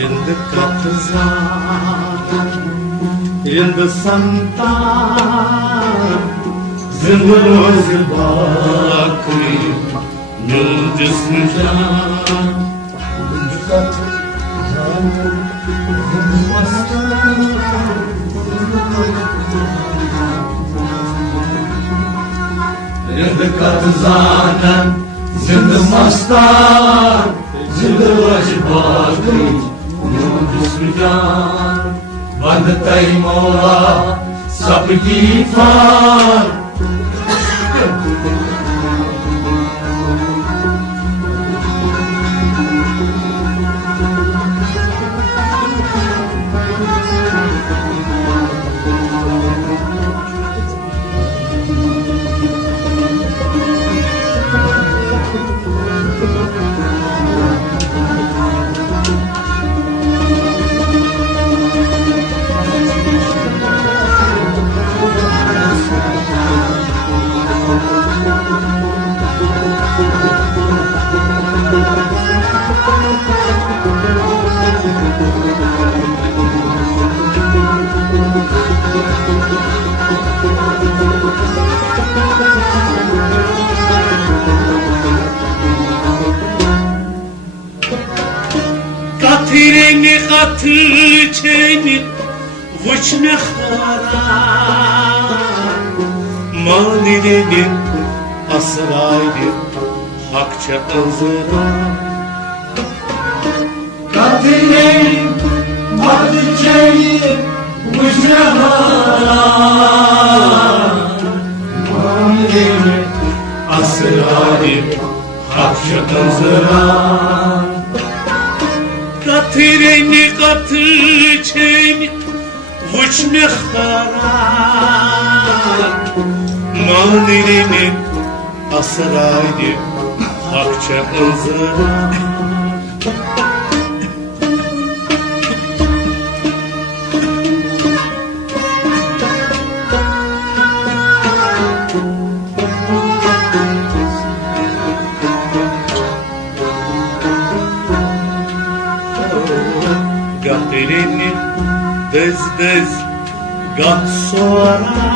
in the Katazan, in the Santan, Zindroz Bakri, Nul Jismjan, in the Katazan, in the Mastan, in the Katazan, in the Mastan, Zindroz Bakri, Nul Jismjan, Vandatay Mola, Sapikifan. Katireni katı çeni vıçne khara Manileni asraydı hakça azra Katireni katı çeni vıçne khara Manileni asraydı hakça azra Katireni katı çeni vıçne khara Manileni asraydı hakça ızra Katireni dez gat sonra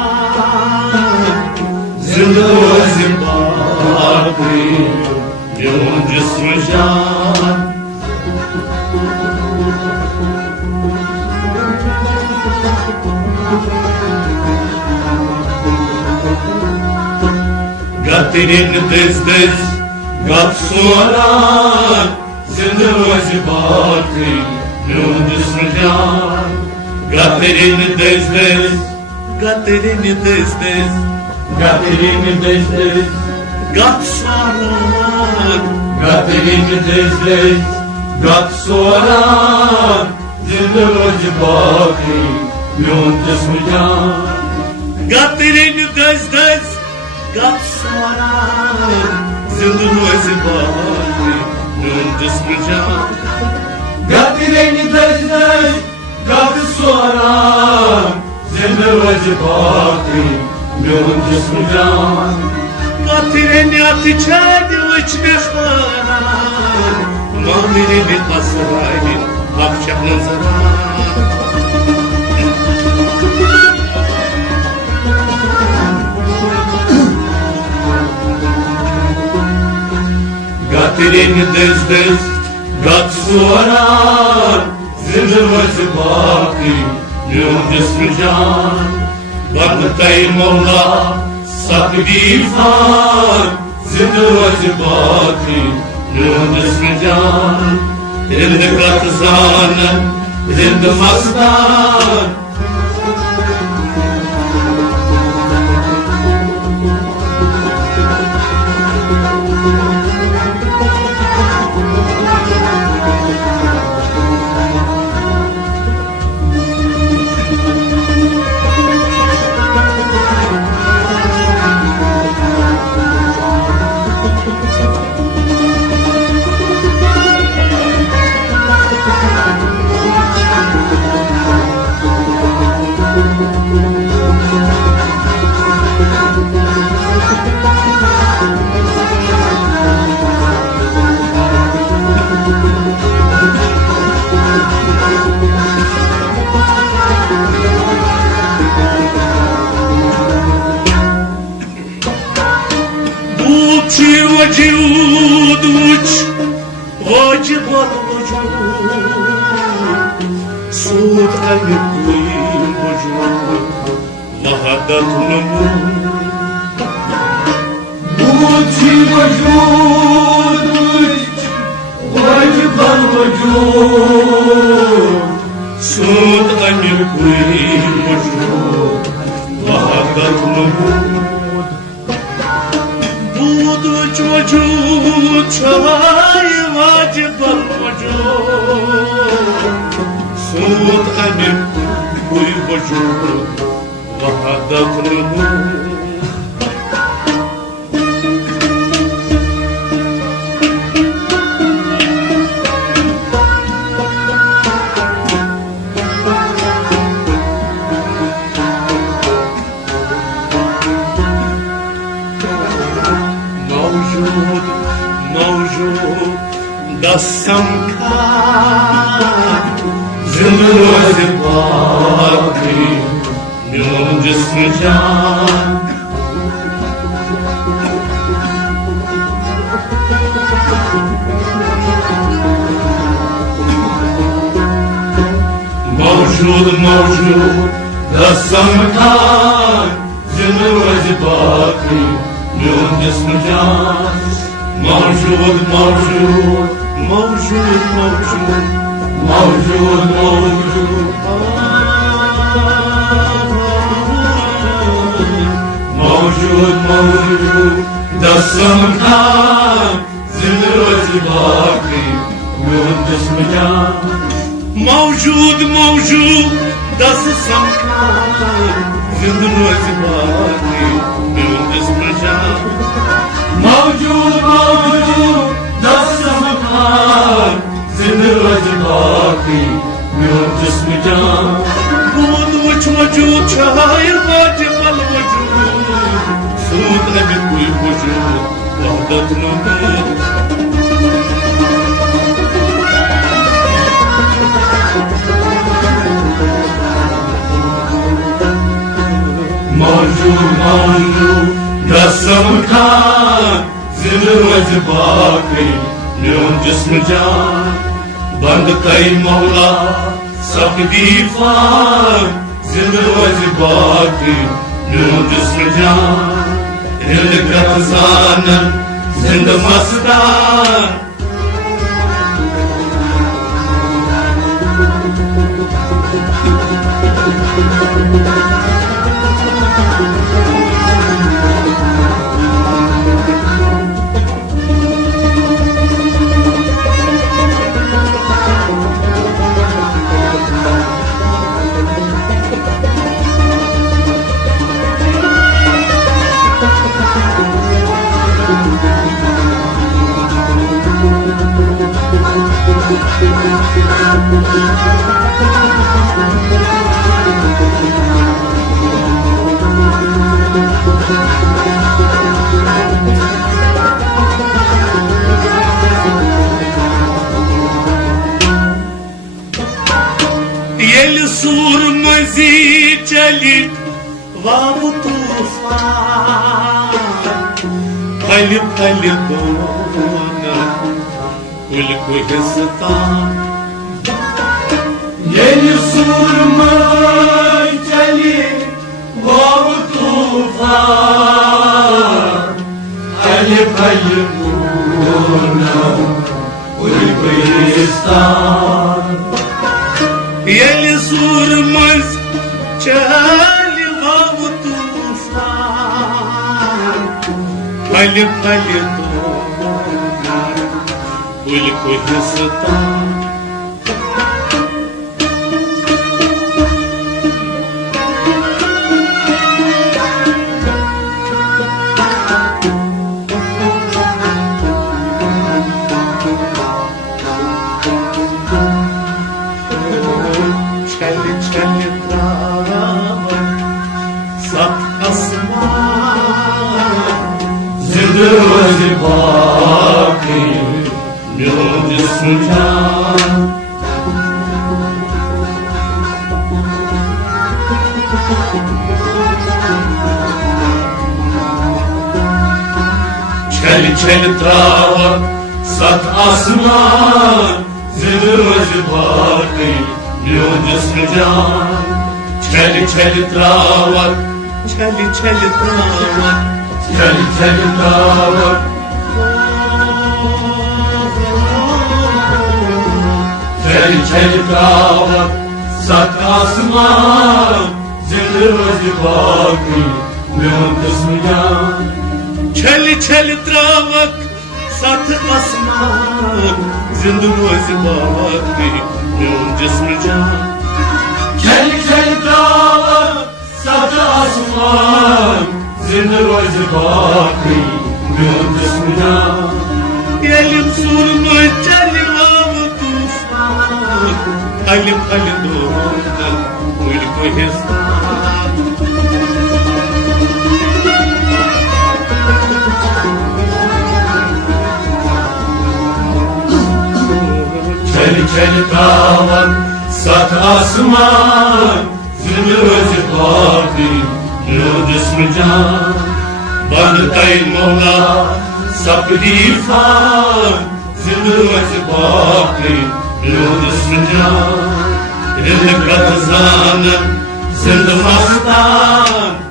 Zindroz Bakri Nul Jismjan Katireni dez gat sonra Zindroz Bakri Nul Jismjan Katireni dez Katireni dez Katireni dez gat soran Katireni dez gat soran Zindroz Bakri Nul Jismjan Katireni dez gat soran Zindroz Bakri Nul Jismjan Katireni dez gat soran Zindroz Bakri Nul Jismjan Katireni atı çaydı vıçne khara Manileni asraydı hakça azra Katireni dez gat soran Zindroz Bakri Nul Jismjan Vandatay Mola Sapikifan Zindroz Bakri Nul Jismjan in the Katazan, in the Mastan وجود وجه واجب الوجود صوت الكل وجود وحدة النمو وجه وجود واجب الوجود صوت الكل وجود وحدة النمو وجود شواي واجب الوجود صوت أمر كل وجود وحدة النمو السمكة زمن وزباقي من جسم جان موجود السمكة زمن وزباقي من جسم جان موجود موجود موجود دسم كان زمر وزباقي من جسم جان موجود دسم كان زمر وزباقي من جسم جان موجود دسم كان زمر وزباقي من جسم جان وجود شاير واجب الوجود صوت أمر كل وجود وحدة النمو موجود دسم كان زمر وزباقي من جسم جان بند كي مولا سقدي فان زمر وزباقي من جسم جان هلك رمزانا زند مصدان يل سور مزي جلد واب طوفان قلب دونا كل كهستان يل سور مزي جلد واب طوفان قلب دونا كل كهستان يلي صور مز جالي غاب طوفان قلب طوفان والكهستان وزباقي من جسم جان Çeli çeli travak sat asman Zildir rozi baki Miyon cismi can Çeli çeli travak Çeli çeli travak Çeli çeli travak Çeli çeli travak Sat asman Zildir rozi baki Miyon cismi can Çeli çeli travak Sat asman Zildir rozi baki Miyon cismi can Çeli çeli travak Sat asman Zildir rozi baki Miyon cismi can Yelim surmuş çeli avı tufan Halim halim doğrudan Uyku hestan Çeli çeli travak Sat asman Zildir rozi baki Miyon cismi can Bandırtayın mola Sapri irfan Zildir rozi baki Miyon cismi can Rillik ratızanım Zildir mastan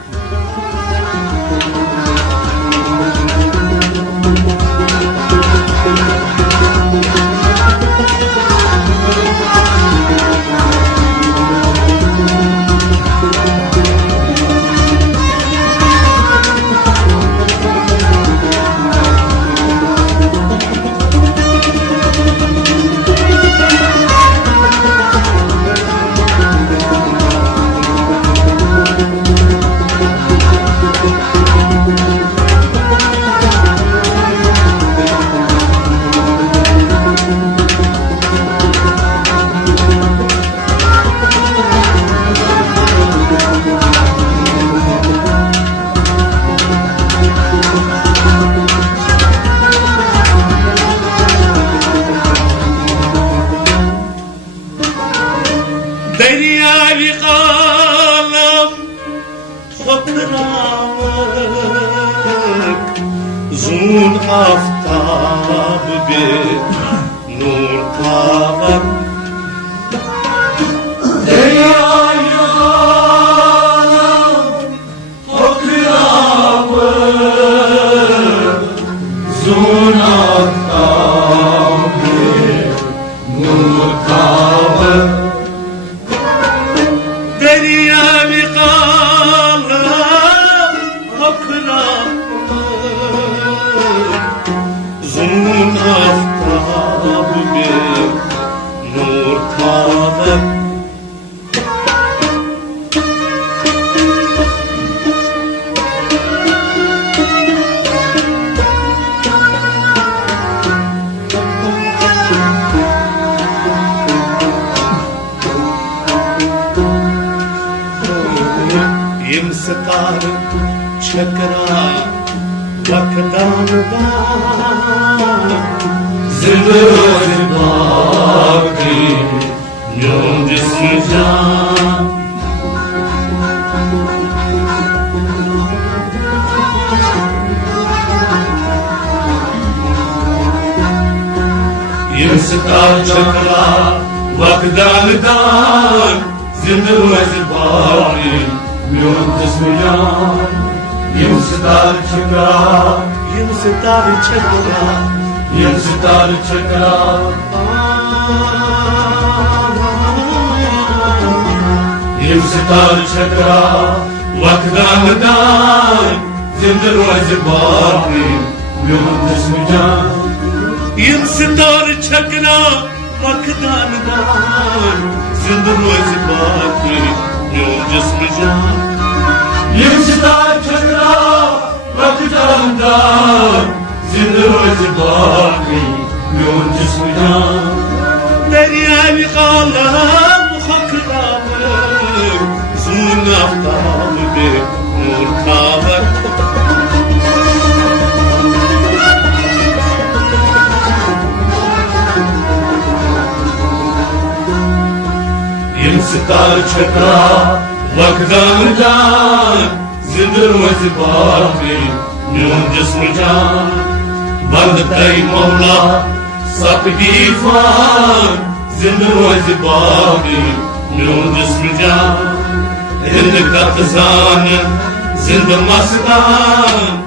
Derya-i kalam Fotoğrafık Zun aftab bir Nur tavak Derya-i kalam Fotoğrafık Zun aftab bir Nur tavak Derya-i kalam Akrabık Zun aftab bir Nur tavak Yim sitar çakra vakdandan Zildir rozi baki Miyon cismi can Yim sitar çakra vakdandan Zildir rozi baki Miyon cismi can Yim sitar çakra Yim sitar çakra Yim sitar çakra Yim sitar çakra Vakdandan Zildir rozi baki Miyon cismi can Yim sitar çakra Vakdandan Zildir rozi baki Miyon cismi can Yim sitar çakra Vakdandan Zildir rozi baki Miyon cismi can Derya-i kalam Akrabık Zun aftab bir Nur tavak Yim sitar çakra Vakdandan Zildir rozi baki Miyon cismi can बंदतई मौला सबकी फान जिंद रोज बागी म्यून जिस्म जान जिंद कतजान जिंद मस्तान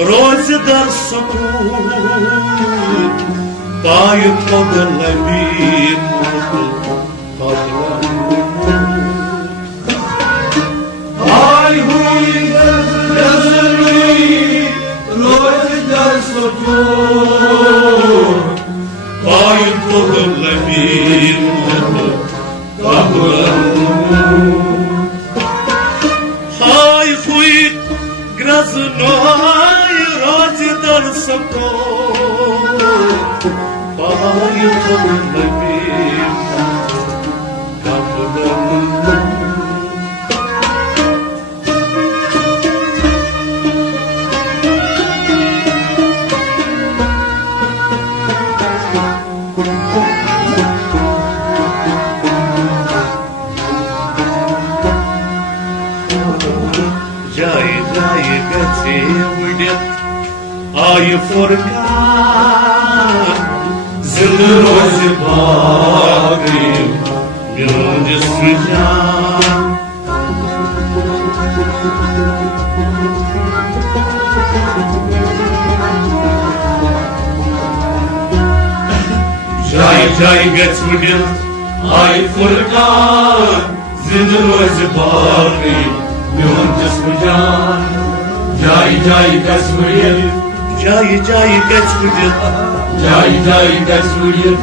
रोज दर सकून ताय पगल beam आई हुई रोज दर सकून ताय पगल बीम हाय हुई ग्रजनाय राज दर सको पाय पगल beam Are you forgot? Zind roz baagi myun jism jaan Jai jai gets widil I forgot Zind roz baagi myun jism jaan Jai jai gets widil Jai jai gets widil Jai jai gets widil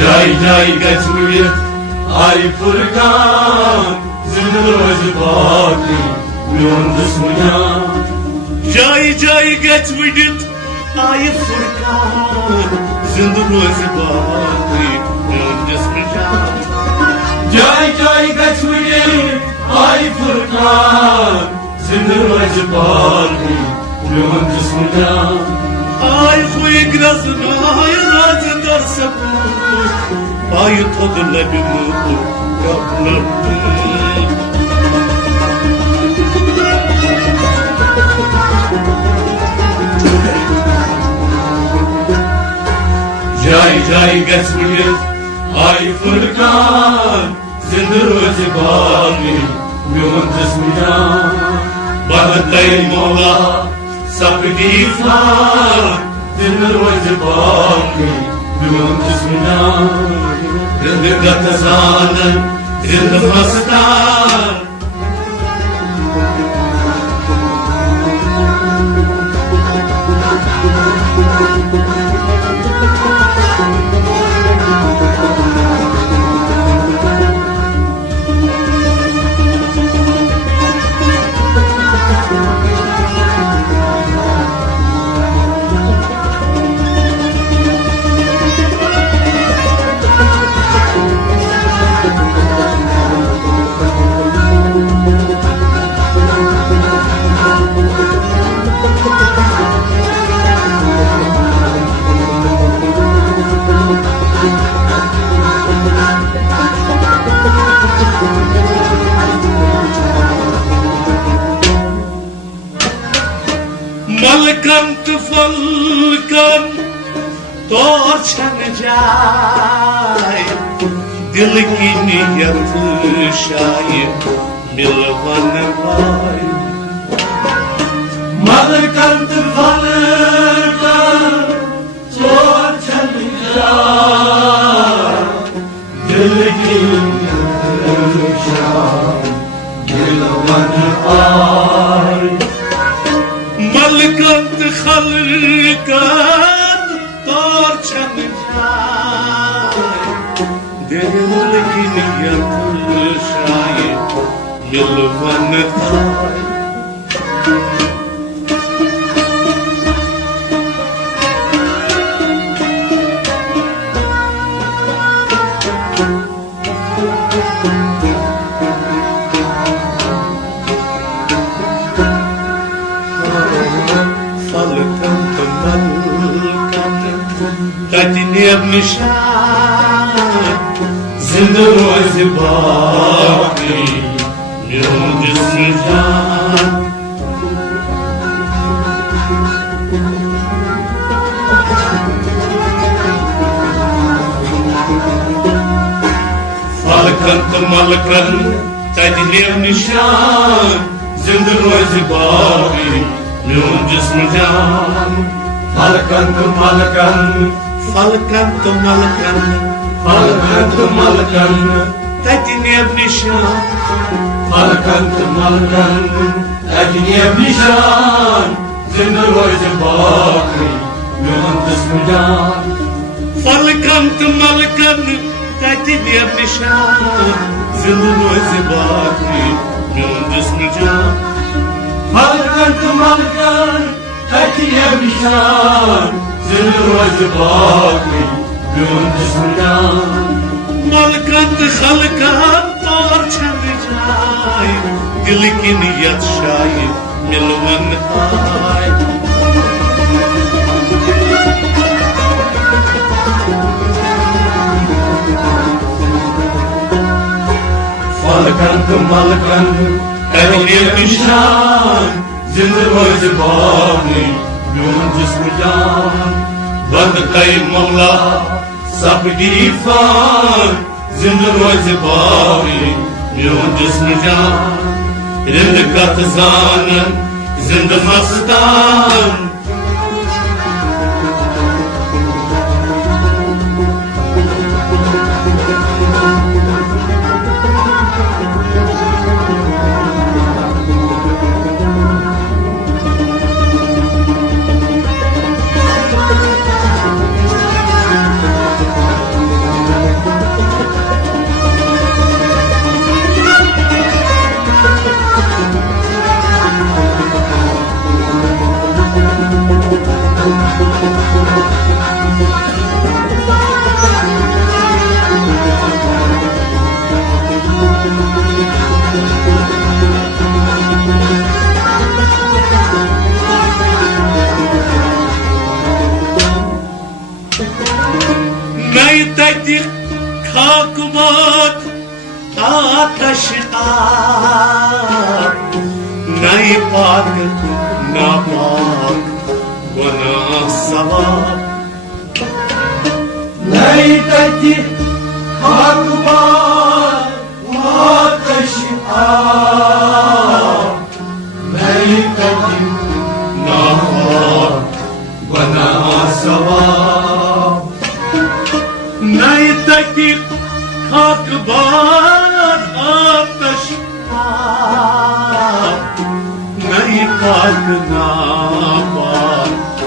Jai jai gets widil I forgot Zind roz baagi myun jism jaan Jai jai gets widil I forgot Zind roz baagi myun jism jaan Jai jai gets widil I forgot Zind roz baagi myun jism jaan Ay huy graznay raz dar sakun Ay tadl bimu kaplam Jai jai gets widil I forgot Zind roz baagi myun jism jaan Bardai mawla sabki faar Zind roz baagi myun jism jaan Zind gatazan zind mastaan Malkan tufalkan torçan jay दिल की नियत शायद मिलवन पाए मलकंत फलकन तो चल जा दिल की नियत शायद मिलवन आए मलकंत खलकन तो चल जा दिल की नियत शायद मिलवन आए निशान जिंदा रोज बाकी मेरा जिस्म जान फलकन तो मलकन तजनीब निशान जिंदा रोज बाकी मेरा जिस्म जान फलकन तो मलकन Falkan to malkan Tadiniyab nishan Falkan to malkan Tadiniyab nishan Zinda roiz baqi Yuhan jism jaan Falkan to malkan Tadiniyab nishan Zinda roiz baqi Yuhan jism jaan Falkan to malkan Tadiniyab nishan दिल रोज बाकी बिन जिस्म मलकत खलकत तोर छल जाए दिल की नियत शायद मिलवन आए फलकन तो मलकन अगले निशान जिंद रोज बाकी बिन जिस्म जान बंद कई मौला सब गिरीफान जिंद रोज बारी बिन जिस्म जान रिंद का खजान जिंद मस्तान खाकमात आतश नई पाक नापाक बना सवाब नई तजी खाकमात आतश नई तजी नापाक बना सवाब नई तजी खाकबार आतश नहीं पाक नापाक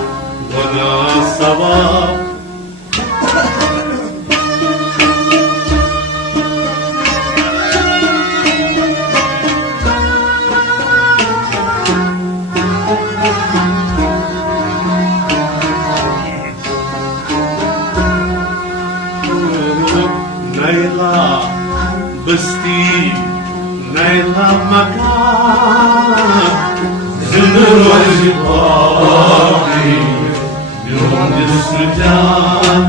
बना सवाब नैला बस्ती नैला मकान जिंदा रोज बाकी बिन जिस्म जान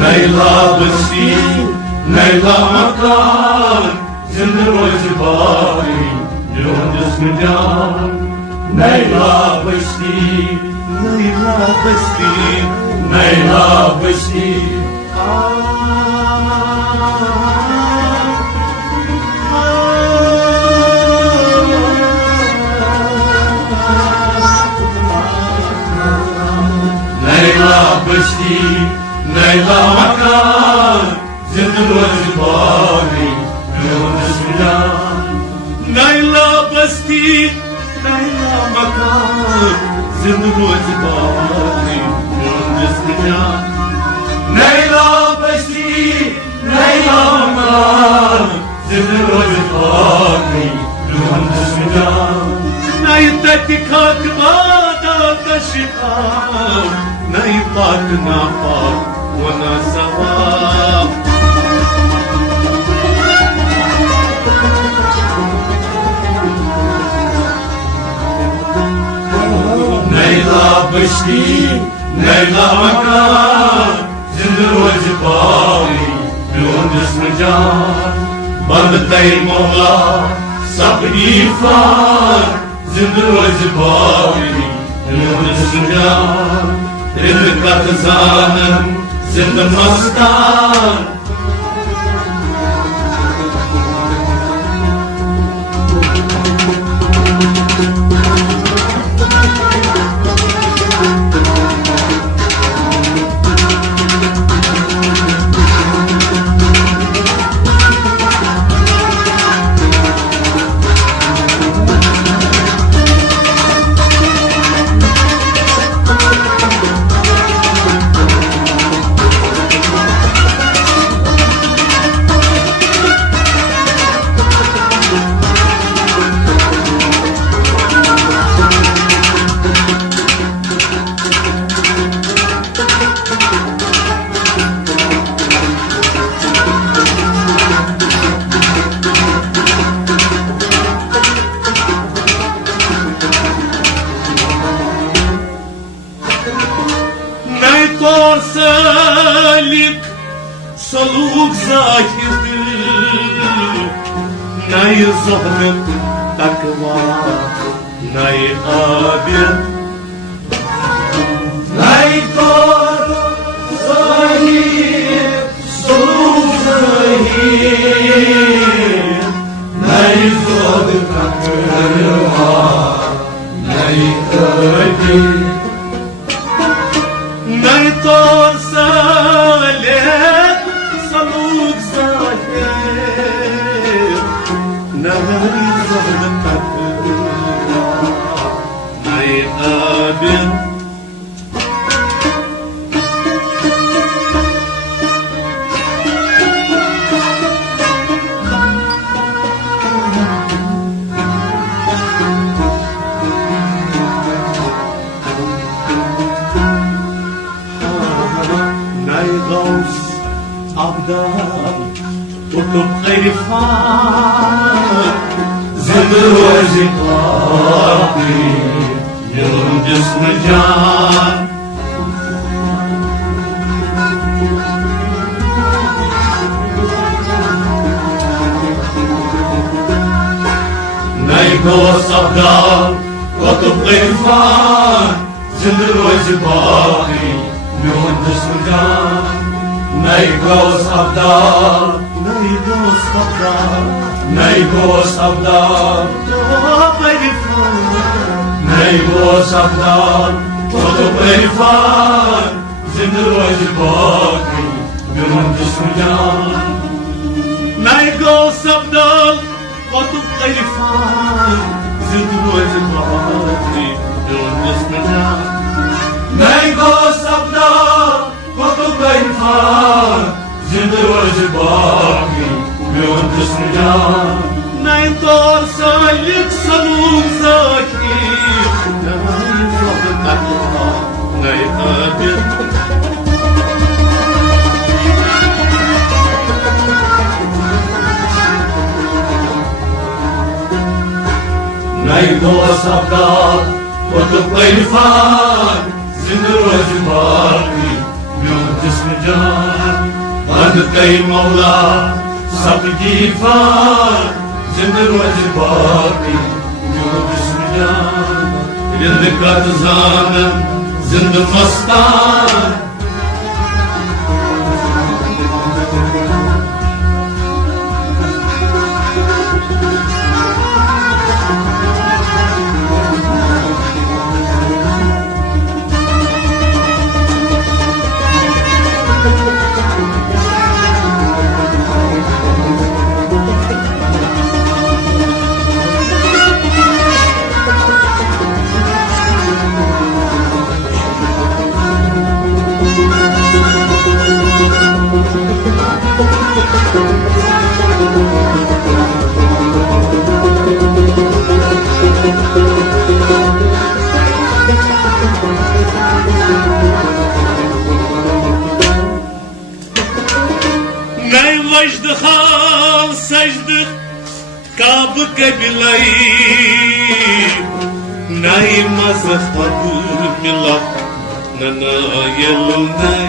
नैला बस्ती नैला मकान जिंदा रोज बाकी میون جسم جان نیلا بشتی نیلا بشتی نیلا بشتی نیلا بشتی نیلا مکان زنده روز باری میون جسم جان نیلا بستی نیلا مکان زنده روز باری میون جسم جان نیلا بستی نیلا مکان زنده روز باری میون جسم جان نیتتی کاک بادا تشکام نیتات نافا و نسوا نیلا بشتی نیلا مکان زنده روز باری میون جسم جان بندتای مولا سب ایفان زنده روز باری میون جسم جان رزقت زانم زنده مستان Salik soluk zahirdir Nay zahmet takva Nay abid Nay kor zahir soluk zahir Nay zahmet takva Nay abid Nay tor salek saluk zahir Nay zahmet takva Nay abid غوث أبدال قطب غرفان زمر وزقاقي يوم جسم جان ناي غوث أبدال قطب غرفان زمر وزقاقي میون جسم جان نای گوس ابدال نای گوس ابدال نای گوس ابدال تو بریفان نای گوس ابدال تو بریفان زنده روز باقی میون جسم جان نای گوس ابدال تو بریفان زنده روز باقی میون جسم جان نای گوس ابدال قطب غرفان زنده روز باقی میون جسم جان نای طور سالک صلوب زاکیر نای زهد تقوا نای عابد نای گوس ابدال قطب غرفان زنده روز باقی میون جسم جان بند کئی مولا سب جیفان जिंद रोज बाकी म्यून जिस्म जान रिंद कत जानन जिंद Mastan مجد خال سجد كاب قبلي ناي مزخب ملا ننا يلو ناي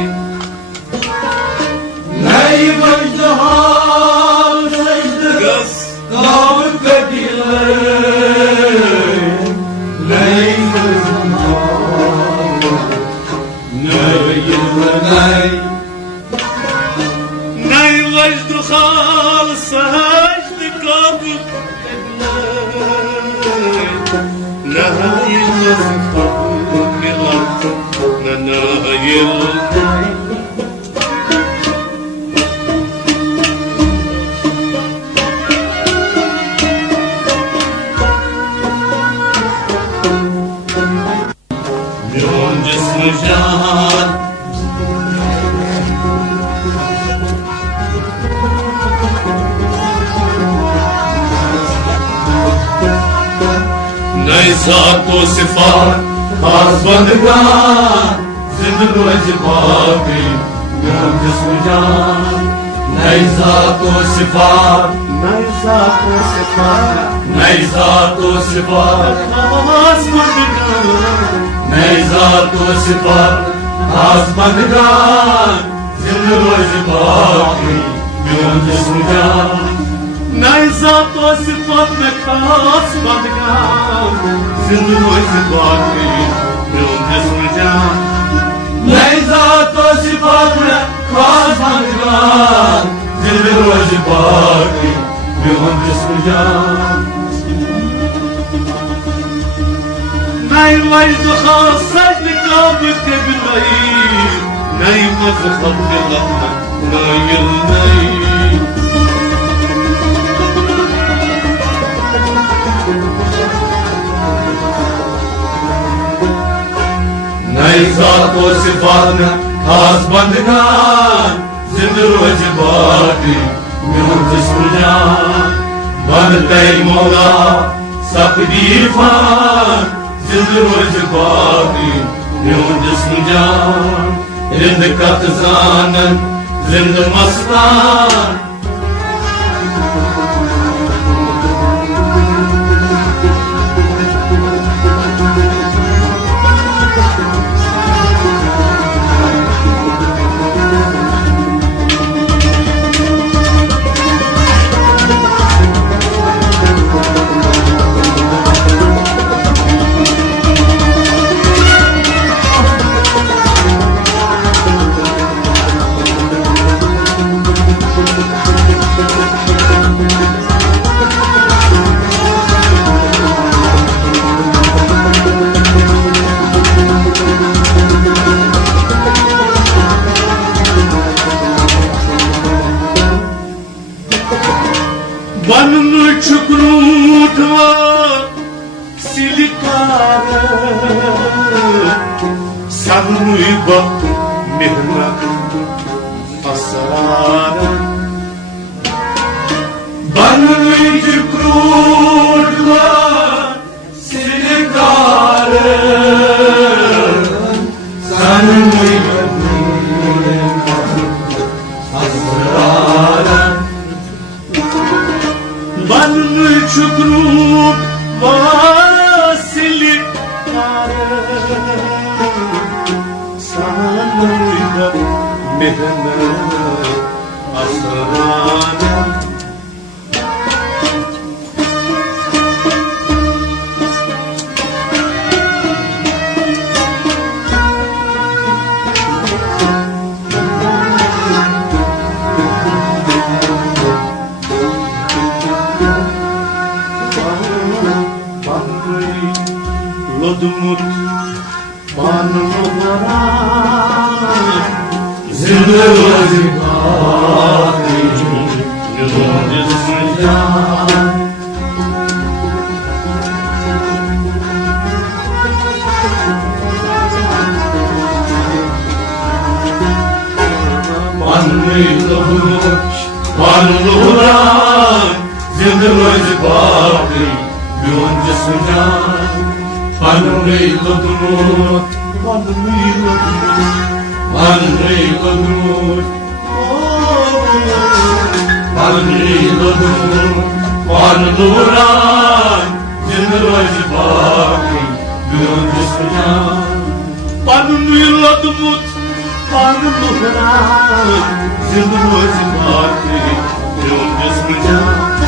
ناي مجد خال سجد كاب قبلي ناي مزخب ناي يلو ناي وجد خالص هجد كابك نهاية مزخب ملك ننايل میون جسم جان نئی ذات و صفات خاص بندگان زند روز باقی میون جسم جان نئی ذات و صفات نئی ذات و صفات نئی ذات و صفات خاص بندگان نئی ذات و صفات خاص بندگان زند روز باقی میون جسم جان نئی ذات و صفات میں خاص بندگان زند روز باقی میون جسم جان نئی ذات و صفات میں خاص بندگان زند روز باقی میون جسم جان نئی وجد خاص سجد كابك بالليل نئی مزخب ملك نايل نئی نئی ذات و صفات میں خاص بندگان زند روز باقی میون جسم جان بنتے مولا سختی فان زند روز باقی میون جسم جان رند کت زانن زند مستان Banın çukurutma silikare Sanuyba mihnak asara Banın çukurutma silikare Sanuyba mihnak asara Banı çukurup vasili Sanıyla mehmet asrana रोज बाकी मिलन जिस्म जान जिंद रोज बाकी मिलन जिस्म जान Panri ladunut, panri ladunut, panuran, jinroz baki, milan jism jaan. Panri ladunut, panuran, jinroz baki, milan jism jaan.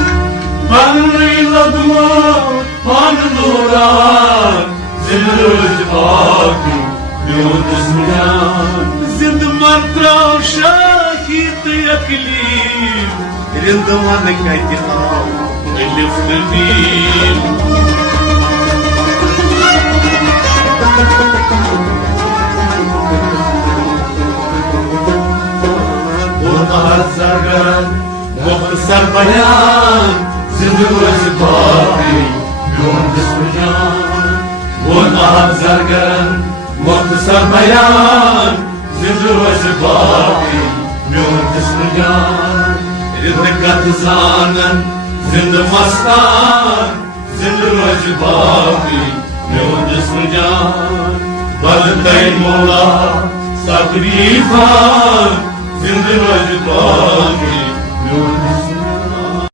Panri ladunut, panuran, jinroz baki, milan jism jaan. Zind martra shahid yaklim, rindwan kaitam, elif nabil. Zargaran, mukhtasar bayan, जिंदरोज बाकी मिलन जिस्म जान वो नाज zargaran, mukhtasar bayan, जिंदरोज बाकी मिलन जिस्म जान rizqat zanan, जिंद मस्तान, जिंदरोज बाकी मिलन जिस्म जान बलतै मौला तकरीफान, जिंदरोज बाकी